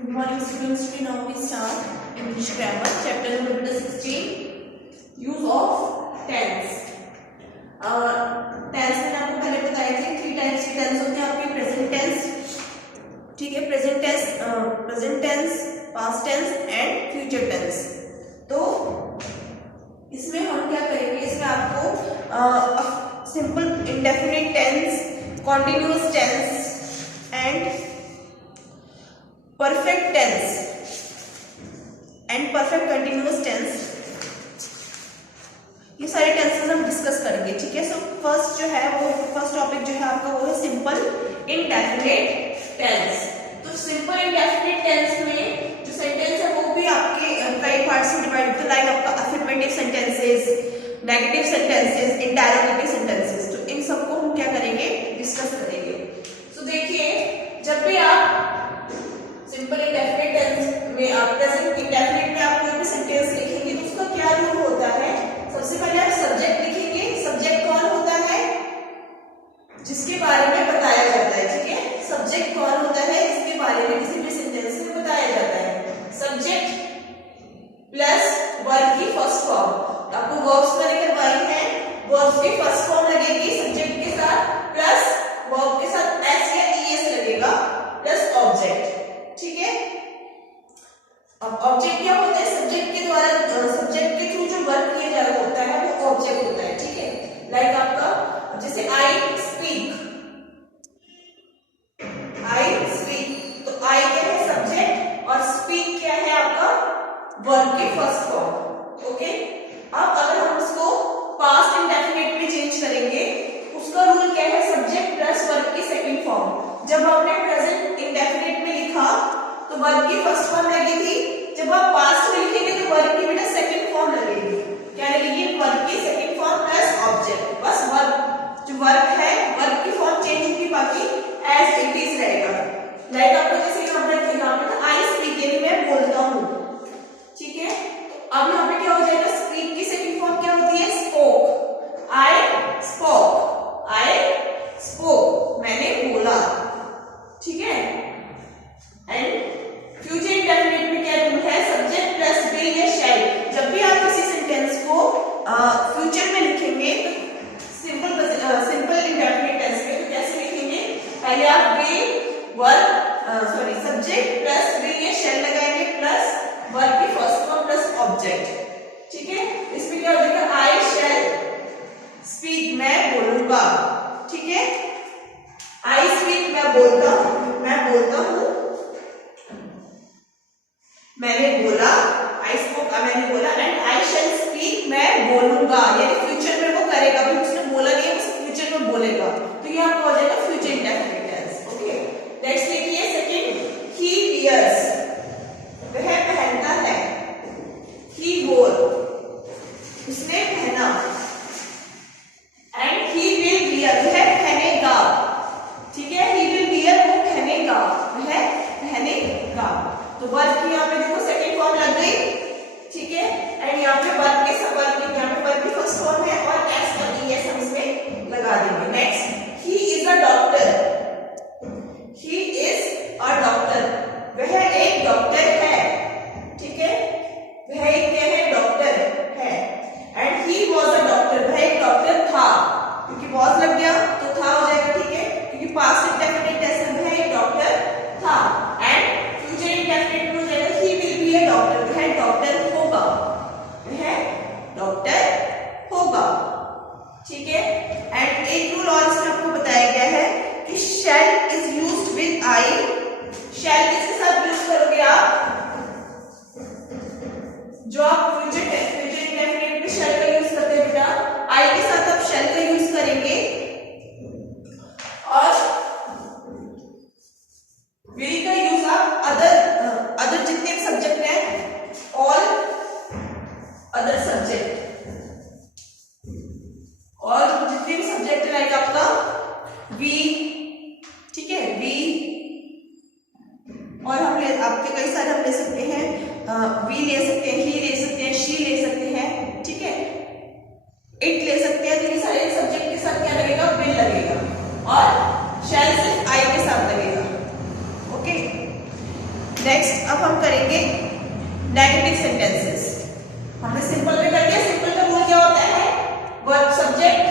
Good morning students. Today now we start English grammar chapter number 16 use of tense. Tense मैंने आपको पहले बताए थे 3 टाइप्स के टेंस होते हैं आपके प्रेजेंट टेंस, ठीक है, present tense, past tense and future tense. तो इसमें हम क्या करेंगे, इसमें आपको simple indefinite tense, continuous tense and perfect tense and perfect continuous tense, ये सारे टेंसेस हम डिस्कस करेंगे, ठीक है। सो फर्स्ट जो है वो फर्स्ट टॉपिक जो है आपका वो है सिंपल इंडेफिनिट टेंस। तो सिंपल इंडेफिनिट टेंस में जो सेंटेंस है वो भी आपके कई पार्ट्स में डिवाइड होते हैं, लाइक आपका affirmative sentences, negative sentences, interrogative sentences. तो इन सबको हम क्या करेंगे, डिस्कस करेंगे। सो देखिए, जब भी आप सिंपल इंडेफिनिट टेंस में आप प्रेजेंट इंडेफिनिट में आप कोई भी सेंटेंस लिखेंगे तो उसका क्या रूल होता है। सबसे पहले आप सब्जेक्ट लिखेंगे। सब्जेक्ट कौन होता है, जिसके बारे में बताया जाता है, ठीक है। सब्जेक्ट कौन होता है, जिसके बारे में किसी भी सेंटेंस में बताया जाता है। सब्जेक्ट प्लस वर्ब की फर्स्ट फॉर्म, आपको वर्ब्स मैंने करवाई है, वर्ब्स की फर्स्ट फॉर्म लगेगी सब्जेक्ट के साथ, प्लस वर्ब के साथ एस या ईएस लगेगा, प्लस ऑब्जेक्ट, ठीक है। अब ऑब्जेक्ट क्या होता है, सब्जेक्ट के द्वारा सब्जेक्ट के थ्रू जो वर्क किया जा रहा होता है वो ऑब्जेक्ट होता है, ठीक है। लाइक आपका जैसे आई स्पीक, तो आई क्या है, सब्जेक्ट, और स्पीक क्या है आपका वर्ब की फर्स्ट फॉर्म, ओके। अब अगर हम उसको पास्ट इंडेफिनिट में चेंज करेंगे, उसका रूल क्या है, सब्जेक्ट प्लस वर्ब की सेकंड फॉर्म। जब आपने प्रेजेंट इंडेफिनिट में लिखा तो वर्ब की फर्स्ट फॉर्म लगी थी, जब आप पास्ट में लिखेंगे तो वर्ब की बेटा सेकंड फॉर्म लगेगी। क्या लगेगी, वर्ब की सेकंड फॉर्म प्लस ऑब्जेक्ट। बस वर्ब जो वर्ब है वर्ब की फॉर्म चेंज होगी, बाकी एज इट इज रहेगा। लाइक आपको जैसे यहाँ पे आई स्पीक यानी मैं बोलता हूँ, ठीक है। तो अब यहाँ पे क्या हो जाएगा, स्पीक की सेकंड फॉर्म क्या होती है, स्पोक। आई स्पोक, मैंने बोला, ठीक है। एंड फ्यूचर इंडेफिनिट में क्या रूल है, सब्जेक्ट प्लस विल या शैल। जब भी आप किसी सेंटेंस को फ्यूचर में लिखेंगे सिंपल इंडेफिनिट टेंस में, तो कैसे लिखेंगे, पहले आप सब्जेक्ट प्लस विल या शैल लगाएंगे, प्लस वर्ब की फर्स्ट फॉर्म प्लस ऑब्जेक्ट, ठीक है। इसमें क्या हो जाएगा, आई शैल स्पीक, मैं बोलूंगा, ठीक है। आई स्पीक, मैं बोलता हूं, मैंने बोला, आई स्पोक, मैंने बोला, एंड आई शैल स्पीक, मैं बोलूंगा, यानी फ्यूचर में वो करेगा, अभी उसने बोला नहीं है, वो फ्यूचर में बोलेगा, तो ये आपको हो जाएगा future indefinite tense, okay. Let's देखिए सेकंड, ही वियर्स, वह पहनता है, ही वोर, उसने पहना, एंड ही विल वियर, वह पहनेगा, ठीक है। ही विल वियर, वो पहनेगा, वह पहनेगा। तो वर्ब की यहाँ पे देखो सेकंड फॉर्म लग गई, ठीक है। एंड यहाँ पे वर्ब की फर्स्ट फॉर्म है और एस और ईएस हम इसमें लगा देंगे। Next, he is a doctor, वह एक डॉक्टर है, ठीक है। वह एक क्या है, डॉक्टर है। And he was a doctor, वह एक डॉक्टर था, क्योंकि वॉज लग गया तो था हो जाएगा, ठीक है, क्योंकि पास्ट इंडेफिनिट टेंस में वह एक डॉक्टर था। एंड फ्यूचर इंडेफिनिट में हो जाएगा he will be a doctor, वह डॉक्टर होगा, ठीक है। एंड एक रूल और इसमें आपको बताया गया है कि शैल इज यूज्ड विद आई। शैल किसके साथ यूज करोगे आप, जो आप फ्यूचर इंडेफिनिट में शैल का यूज करते हैं बेटा, आई के साथ आप शैल का यूज करेंगे, और विल का यूज आप अदर जितने भी सब्जेक्ट हैं, ऑल अदर सब्जेक्ट, और जितने भी सब्जेक्ट है लाइक आपका वी, ठीक है, वी, और हम आपके कई सारे हम ले सकते हैं, वी ले सकते हैं, ही ले सकते हैं, शी ले सकते हैं, ठीक है, इट ले सकते हैं। तो ये सारे सब्जेक्ट के साथ क्या लगेगा, विल लगेगा, और शैल सिर्फ आई के साथ लगेगा, ओके। नेक्स्ट अब हम करेंगे नेगेटिव सेंटेंसेस। हमने सिंपल में कर दिया। सिंपल का रूल क्या होता है, वर्ब सब्जेक्ट,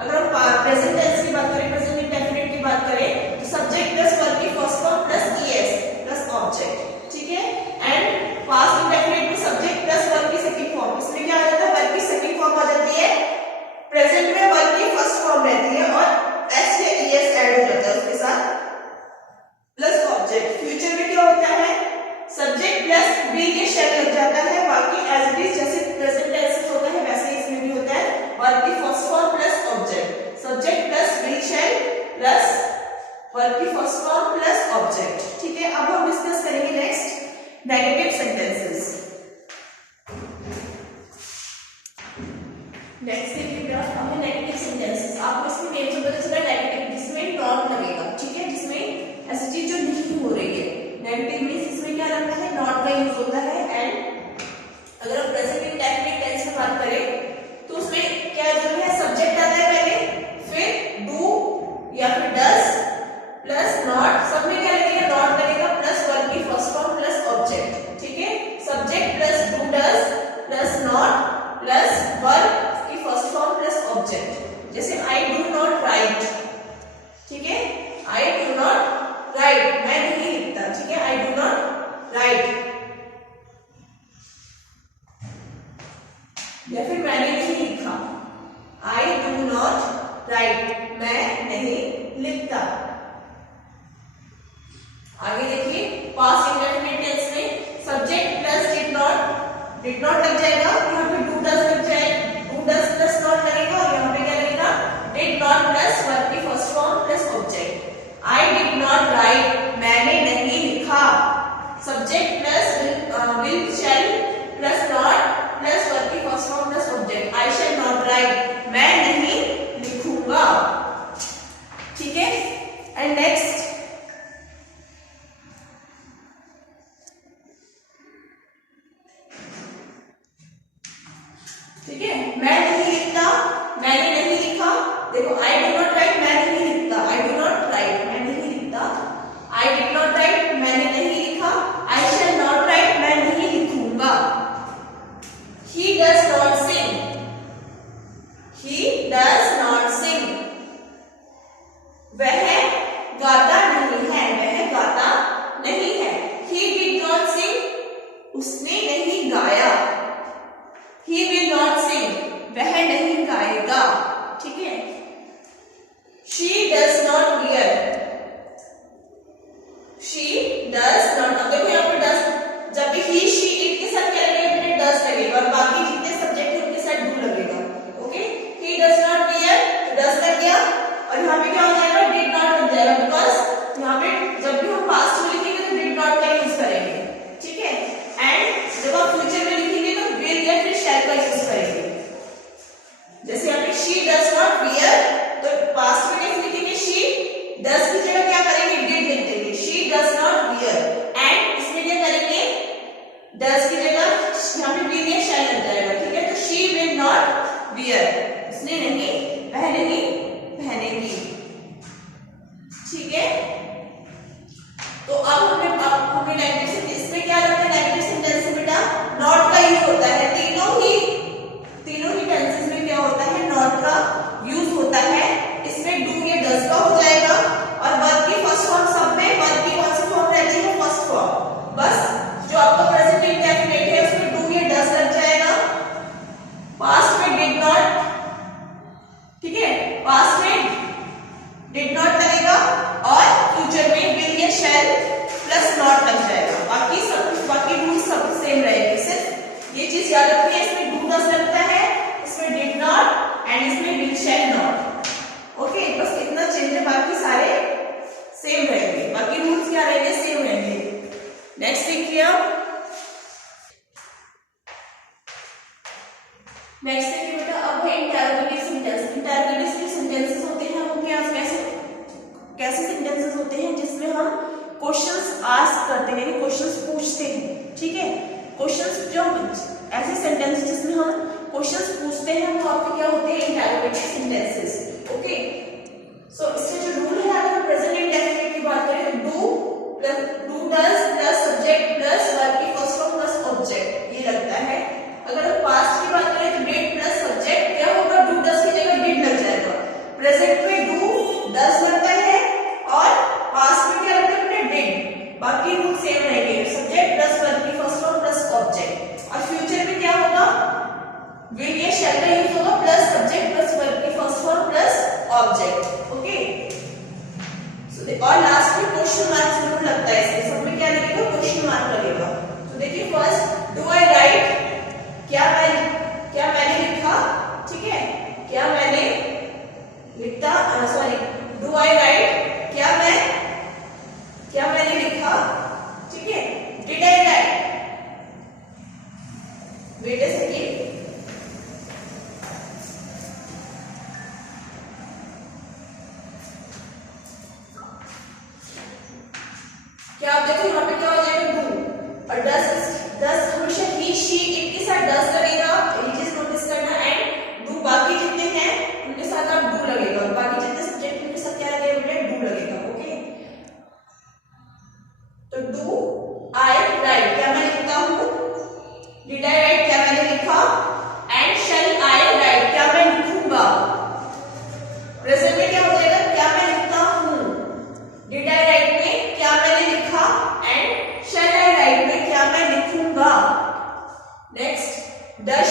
अगर हम प्रेजेंट टेंस की बात करें, प्रेजेंट इंडेफिनिट की बात करें, तो सब्जेक्ट प्लस वर्ब की first form plus ES plus object, ठीक है। एंड पास्ट इंडेफिनिट में सब्जेक्ट प्लस वर्ब की सेकंड फॉर्म, इसमें क्या आ जाता है, वर्ब की सेकंड फॉर्म आ जाती है, प्रेजेंट में वर्ब की फर्स्ट फॉर्म रहती है और एस या ईएस ऐड हो जाता है उसके साथ प्लस ऑब्जेक्ट। फ्यूचर में क्या होता है, सब्जेक्ट प्लस बी के शेल लग जाता है, बाकी एज इट इज जैसे प्रेजेंट टेंस में होता है वैसे ही इसमें भी होता है, वर्ब की first form plus object, subject plus be shall plus verb की फर्स्ट फॉर्म प्लस ऑब्जेक्ट, ठीक है। अब हम डिस्कस करेंगे नेक्स्ट नेगेटिव सेंटेंसेस। नेक्स्ट देखिएगा हमें नेगेटिव सेंटेंसेस, आपको इसमें नेम से पता चला नेगेटिव जिसमें नॉट लगेगा, ठीक है, जिसमें ऐसी चीज जो नहीं हो रही है। नेगेटिव मींस इसमें क्या लगता है, नॉट का यूज होता है। एंड अगर हम प्रेजेंट इंडेफिनिट टेंस में बात करें तो उसमें क्या जो है सब्जेक्ट आता है पहले, फिर डू या फिर डज प्लस नॉट, सब में क्या लगेगा, नॉट लगेगा प्लस वर्ब की फर्स्ट फॉर्म प्लस ऑब्जेक्ट, ठीक है। Subject plus do does plus not plus verb की फर्स्ट फॉर्म प्लस ऑब्जेक्ट। जैसे आई डू नॉट राइट, ठीक है, आई डू नॉट राइट, मैं नहीं लिखता, ठीक है, आई डू नॉट राइट। या फिर मैंने नहीं लिखा, आई डू नॉट राइट, मैं नहीं लिखता। आगे देखिए पास्ट इंडेफिनिट टेंस में सब्जेक्ट प्लस डिड नॉट लग जाएगा, यहाँ पे डू डज लग जाएगा, डू डज प्लस नॉट लगेगा और यहाँ पे क्या लगेगा, डिड नॉट प्लस वर्ब की first form plus object. I did not write, मैंने नहीं लिखा, subject plus will shall plus not plus verb की first form plus object. I shall not write, मैं नहीं लिखूंगा, ठीक है। एंड नेक्स्ट ठीक है, मैं नहीं लिखता, मैंने नहीं लिखा, देखो आई डू नॉट राइट, मैं नहीं लिखता, आई डू नॉट राइट, मैं नहीं लिखता, आई डिड नॉट राइट, मैंने नहीं लिखा, आई शैल नॉट राइट, मैं नहीं लिखूंगा। He does not sing, he does not sing, वह गाता नहीं है, वह गाता नहीं है। ही डिड नॉट सिंग, उसने नहीं गाया, he will not sing, वह नहीं गाएगा, ठीक है। she does not wear, she does not, अब देखो यहाँ पर does, जब भी he she it के साथ क्या लगेगा, does लगेगा और बाकी जितने सब्जेक्ट है उनके साथ do लगेगा, okay. he does not wear, does लग गया और यहाँ पे क्या हो जाएगा, did not लग जाएगा, बिकॉज यहाँ पे जब भी हम पास्ट में लिखेंगे तो did not का यूज करेंगे, ठीक है। एंड जब आप फ्यूचर में लिखेंगे तो will या फिर shall का यूज करेंगे। जैसे यहाँ पे she does not wear, तो पास्ट में कैसे लिखेंगे, she does की जगह क्या करेंगे, did लिख देंगे, she does not wear। And इसमें क्या करेंगे, does की जगह यहाँ पे will या shall लग जाएगा, ठीक है। तो she will not wear, उसने नहीं, वह नहीं पहनेगी, ठीक है। तो अब हमने नेगेटिव सेंटेंस, इसमें क्या लगता है, नेगेटिव सेंटेंस में बेटा नॉट का यूज होता है, तीनों ही टेंसेस में क्या होता है, नॉट का यूज होता है। इसमें डू या डज का हो जाएगा और वर्ब की फर्स्ट फॉर्म, सब में वर्ब की कौन सी फॉर्म रहती है, फर्स्ट फॉर्म, बस जो आपका प्रेजेंट इंडेफिनिट है उसमें डू या डज लग जाएगा, पास्ट में डिड नॉट, ठीक है, पास्ट में डिड नॉट लगेगा और फ्यूचर में विल या शैल प्लस नॉट लग जाएगा। बाकी रूल सब सेम रहेंगे, सिर्फ ये चीज याद रखिए, इसमें डू डज लगता है, इसमें डिड नॉट एंड इसमें विल शैल नॉट, ओके। बस इतना चेंज है, बाकी सारे सेम रहेंगे, बाकी रूल्स क्या रहेंगे, सेम रहेंगे। नेक्स्ट देखिए आप, नेक्स्ट देखिए बेटा, अब है इंटरोगेटिव सेंटेंस। इंटरोगेटिव सेंटेंसेस होते हैं वो क्या, कैसे सेंटेंसेस होते हैं जिसमें हम क्वेश्चंस आस्क करते हैं, यानी क्वेश्चंस पूछते हैं, ठीक है। क्वेश्चंस जो ऐसे सेंटेंस जिसमें हम क्वेश्चंस पूछते हैं वो आपके क्या होते हैं, इंटरोगेटिव सेंटेंसेस, ओके। सो इसमें जो रूल है, अगर प्रेजेंट इंडेफिनिट की बात करें तो डू डज प्लस सब्जेक्ट बाकी रूल सेम रहेंगे, सब्जेक्ट प्लस वर्ब की फर्स्ट फॉर्म प्लस ऑब्जेक्ट। और फ्यूचर में क्या होगा, विल या शैल का यूज होगा प्लस सब्जेक्ट प्लस वर्ब की first form plus object. Okay, और लास्ट में क्वेश्चन मार्क जरूर लगता है, इसके सब में क्या लगेगा, क्वेश्चन मार्क लगेगा। तो देखिए फर्स्ट, डू आई राइट, क्या मैंने लिखा, ठीक है, क्या मैंने लिखता, सॉरी, डू आई राइट, क्या मैंने लिखा, ठीक है, did I write, wait a second, क्या आप देखो यहाँ पे क्या हो जाएगा, डू, और डस हमेशा ही शी इट के साथ डस लगेगा, ये चीज नोटिस करना। एंड डू बाकी जितने हैं उनके साथ आप डू लगेगा, और बाकी जितने सब्जेक्ट उनके साथ क्या लगेगा बेटा, डू लगेगा। ओके, तो डू आई राइट, क्या मैं लिखता हूँ, डिड आई राइट, क्या मैंने लिखा, एंड शैल आई राइट, क्या मैं लिखूंगा। प्रेजेंट में क्या हो जाएगा, क्या मैं लिखता हूँ, डिड आई राइट में क्या मैंने लिखा, एंड शैल आई राइट में क्या मैं लिखूंगा। नेक्स्ट, डज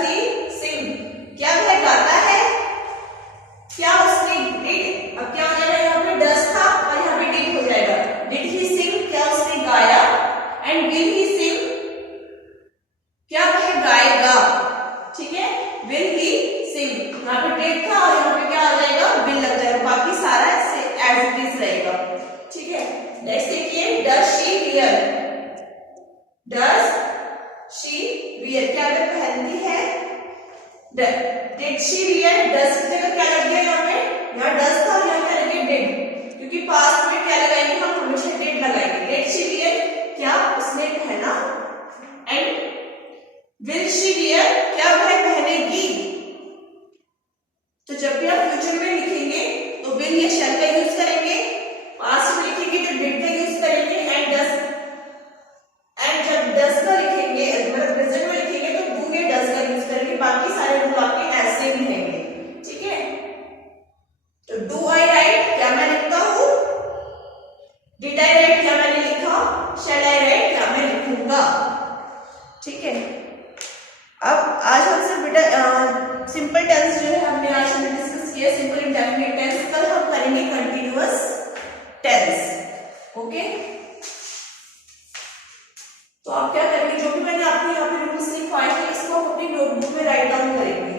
ही सिंग, क्या वह गाता है, क्या उसने डिड, अब क्या हो जाएगा, यहाँ पे डज था और यहाँ पे डिड हो जाएगा, डिड ही सिंग, क्या उसने गाया, एंड विल ही सिंग, क्या वह गाएगा, ठीक है, विल ही सिंग, यहाँ पे डिड था और यहाँ पे क्या आ जाएगा, विल लग जाएगा, बाकी सारा एज इट इज रहेगा, ठीक है। नेक्स्ट देखिए, does she wear, does she wear, क्या वह पहनती है, डिड शी वियर, डज की जगह क्या लग गया यहाँ पे, यहाँ डज था और यहाँ क्या लगे डिड, क्योंकि पास्ट में क्या लगाएंगे हम, हमेशा डिड लगाएंगे। डिड शी वियर, क्या उसने पहना, एंड विल शी वियर, क्या वह पहनेगी। तो जब भी आप फ्यूचर में लिखेंगे तो विल या शैल का यूज करेंगे, पास्ट में लिखेंगे तो डिड का यूज करेंगे, एंड जब डज का लिखेंगे मतलब प्रेजेंट में लिखेंगे तो डू या डज का यूज करेंगे, बाकी सारे रूल आपके ऐसे ही रहेंगे, ठीक है। तो डू आई राइट, क्या मैं लिखता हूँ, डिड आई राइट, क्या मैंने लिखा, शैल आई राइट, क्या मैं लिखूंगा, ठीक है। अब आज हमसे बेटा सिंपल टेंस जो है हमने आज हमने डिस्कस किया, सिंपल इंडेफिनिट टेंस, कल हम करेंगे कंटिन्यूअस टेंस। ओके, तो आप क्या करेंगे, जो भी मैंने आपको यहाँ पे रूल्स लिखवाए हैं इसको आप अपनी नोटबुक में राइट डाउन करेंगे।